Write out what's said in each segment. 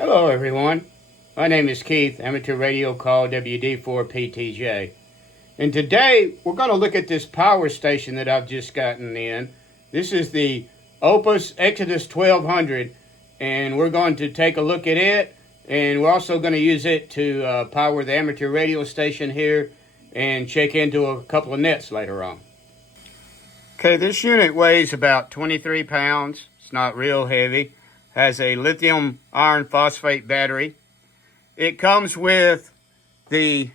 Hello everyone, my name is Keith, amateur radio call WD4PTJ. And today we're going to look at this power station that I've just gotten in. This is the Oupes Exodus 1200, and we're going to take a look at it, and we're also going to use it to power the amateur radio station here and check into a couple of nets later on. Okay, this unit weighs about 23 pounds. It's not real heavy. Has a lithium iron phosphate battery. It comes with the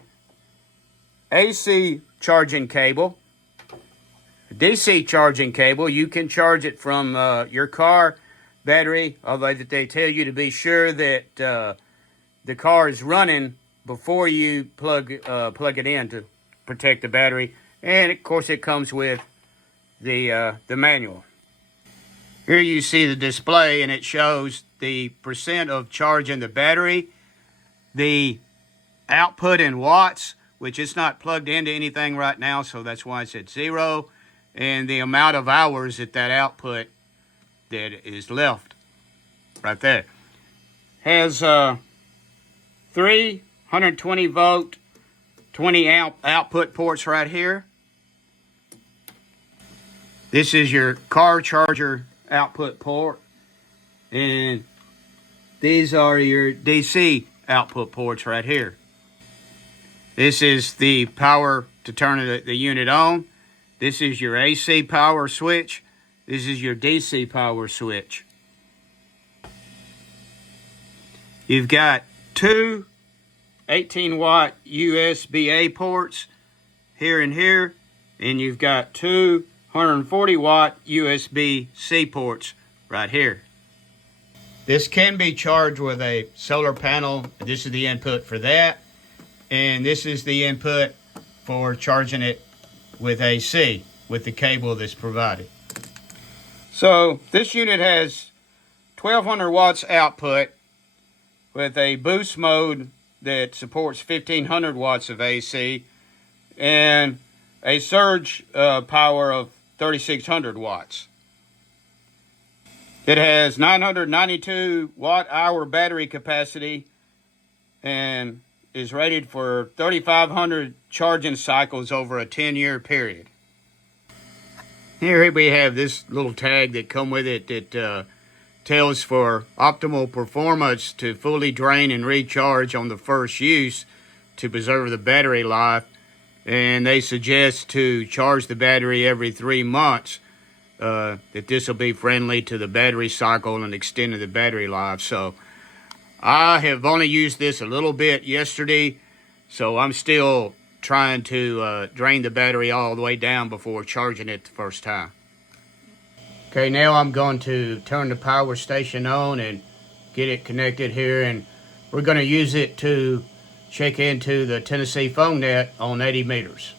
AC charging cable, DC charging cable. You can charge it from your car battery, although they tell you to be sure that the car is running before you plug it in to protect the battery. And of course it comes with the manual. Here you see the display, and it shows the percent of charge in the battery, the output in watts, which is not plugged into anything right now, so that's why it's at 0, and the amount of hours that output that is left right there. Has 320 volt, 20 amp output ports right here. This is your car charger output port, and these are your DC output ports right here. This is the power to turn the unit on. This is your AC power switch. This is your DC power switch. You've got two 18-watt USB-A ports here and here, and you've got two 140-watt USB-C ports right here. This can be charged with a solar panel. This is the input for that. And this is the input for charging it with AC, with the cable that's provided. So this unit has 1200 watts output with a boost mode that supports 1500 watts of AC and a surge power of 3600 watts. It has 992 watt hour battery capacity and is rated for 3,500 charging cycles over a 10-year period. Here we have this little tag that come with it that tells for optimal performance to fully drain and recharge on the first use to preserve the battery life. And they suggest to charge the battery every 3 months, that this will be friendly to the battery cycle and extending the battery life. So I have only used this a little bit yesterday, so I'm still trying to drain the battery all the way down before charging it the first time. Okay, now I'm going to turn the power station on and get it connected here, and we're going to use it to check into the Tennessee phone net on 80 meters.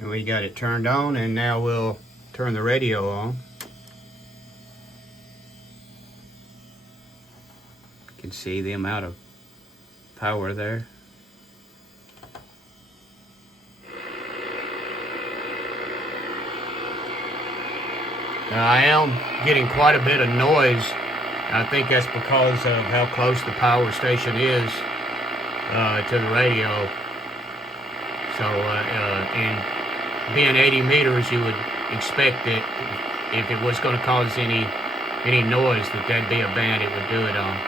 And we got it turned on, and now we'll turn the radio on. You can see the amount of power there. Now I am getting quite a bit of noise. I think that's because of how close the power station is to the radio. So, and being 80 meters, you would expect that if it was going to cause any noise, that'd be a band it would do it on.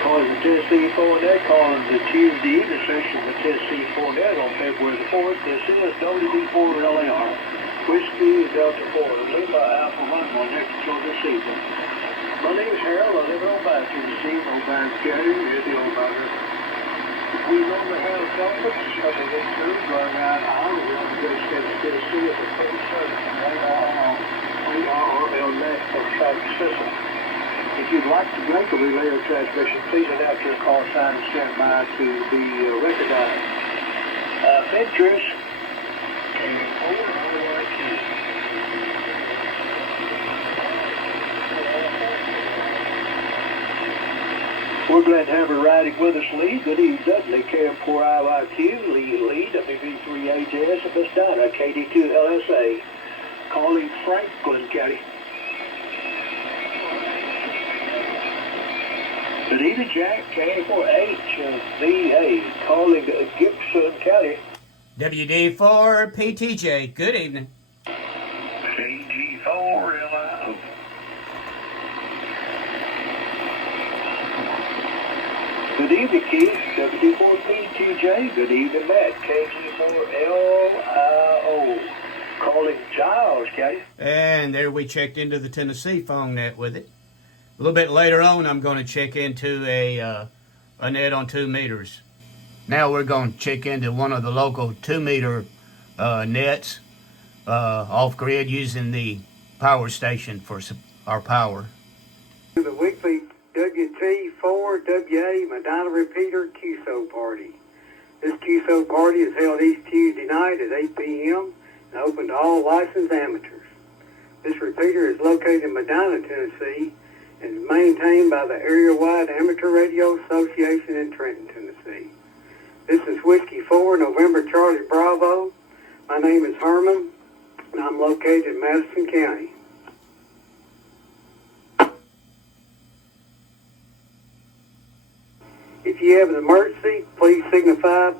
Calling the Tennessee phone net, calling the Tuesday evening session of the Tennessee phone net on February the 4th. This is WD4LAR, Whiskey Delta 4, Lima Alpha Lima, next show this evening. My name is Harold. I live on back here this evening on Back County, in the old We normally have trumpets of the victors going around all of them. Tennessee at the first service. ARRL National Traffic System. If you'd like to break a relay or transmission, please enact your call sign and stand by to be recognized. Ventures, we're glad to have her riding with us, Lee. Good evening, Dudley, KM4IYQ, Lee, WV3AJS, and Miss Donna, KD2LSA, calling Franklin County. Good evening, Jack, K4HVA, calling Gibson County. WD4PTJ, good evening. KG4LI. Good evening, Keith. WD4PTJ. Good evening, Matt. KG4LIO. Calling Giles County. And there we checked into the Tennessee phone net with it. A little bit later on, I'm going to check into a net on 2 meters. Now we're going to check into one of the local 2-meter nets off-grid using the power station for our power. The weekly WT4WA Medina Repeater QSO party. This QSO party is held each Tuesday night at 8 p.m. and open to all licensed amateurs. This repeater is located in Medina, Tennessee, and is maintained by the Area-Wide Amateur Radio Association in Trenton, Tennessee. This is Whiskey 4, November Charlie Bravo. My name is Herman, and I'm located in Madison County. If you have an emergency, please signify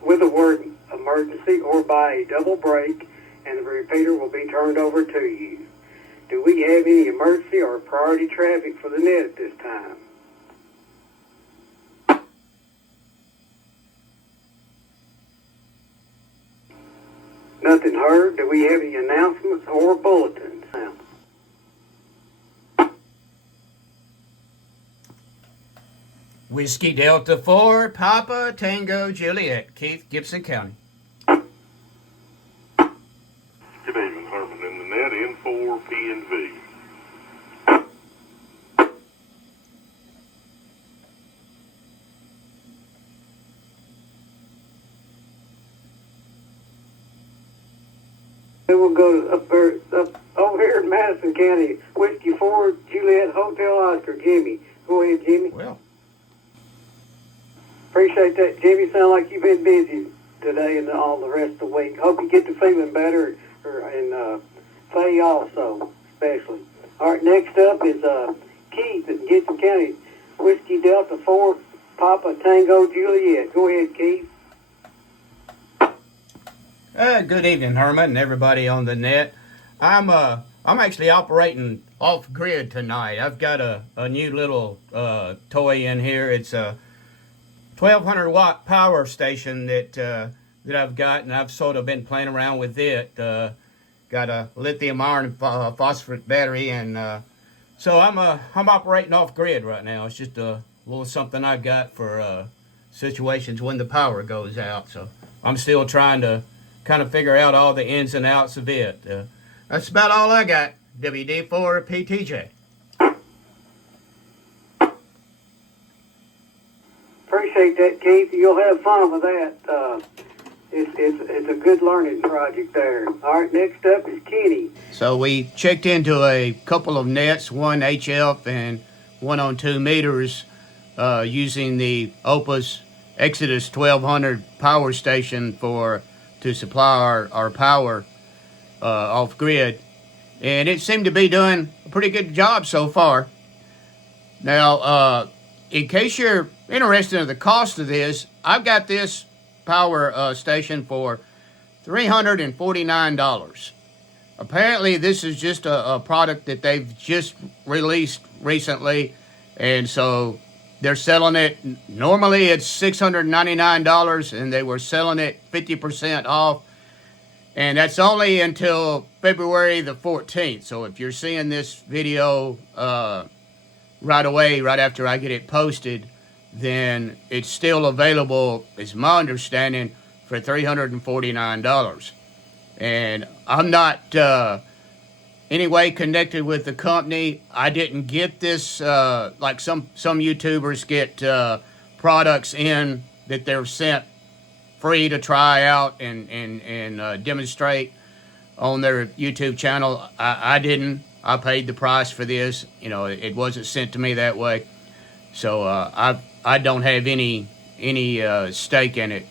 with the word emergency or by a double break, and the repeater will be turned over to you. Do we have any emergency or priority traffic for the net at this time? Nothing heard. Do we have any announcements or bulletins? Whiskey Delta 4, Papa Tango Juliet, Keith, Gibson County. Good evening, Herman. In the net, N4PNV. Then we'll go up over here in Madison County, Whiskey 4, Juliet Hotel Oscar, Jimmy. Go ahead, Jimmy. Well, Appreciate that, Jimmy. Sound like you've been busy today and all the rest of the week. Hope you get to feeling better, and Faye also, especially. All right, next up is Keith in Gibson County, Whiskey Delta 4, Papa Tango Juliet. Go ahead, Keith. good evening, Herman, and everybody on the net. I'm actually operating off grid tonight. I've got a new little toy in here. It's a 1200 watt power station that I've got, and I've sort of been playing around with it. Got a lithium iron phosphate battery, and so I'm operating off grid right now. It's just a little something I've got for situations when the power goes out. So I'm still trying to kind of figure out all the ins and outs of it. That's about all I got. WD4PTJ. Appreciate that, Keith. You'll have fun with that. It's a good learning project there. All right, next up is Kenny. So we checked into a couple of nets, one HF and one on 2 meters, using the Oupes Exodus 1200 power station to supply our power off grid. And it seemed to be doing a pretty good job so far. Now, in case you're interested in the cost of this, I've got this power station for $349. Apparently, this is just a product that they've just released recently, and so they're selling it. Normally, it's $699, and they were selling it 50% off, and that's only until February the 14th. So if you're seeing this video right away, right after I get it posted, then it's still available, is my understanding, for $349. And I'm not anyway connected with the company. I didn't get this like some YouTubers get products in that they're sent free to try out and demonstrate on their YouTube channel. I didn't. I paid the price for this. You know, it wasn't sent to me that way. So I don't have any stake in it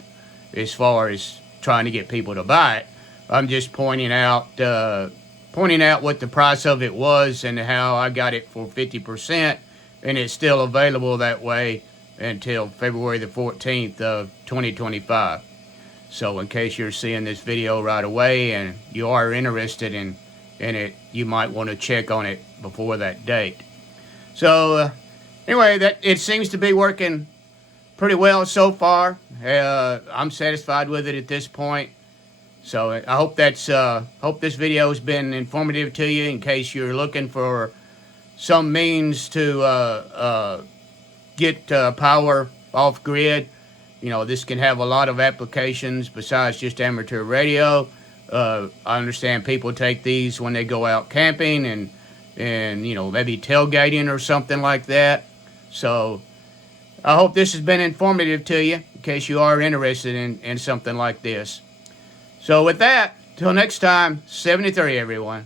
as far as trying to get people to buy it. I'm just pointing out what the price of it was and how I got it for 50%, and it's still available that way until February the 14th of 2025. So in case you're seeing this video right away and you are interested in it, you might want to check on it before that date. So anyway, that it seems to be working pretty well so far. I'm satisfied with it at this point. So I hope hope this video has been informative to you in case you're looking for some means to get power off grid. You know, this can have a lot of applications besides just amateur radio. I understand people take these when they go out camping and you know, maybe tailgating or something like that. So I hope this has been informative to you in case you are interested in something like this. So with that, till next time, 73 everyone.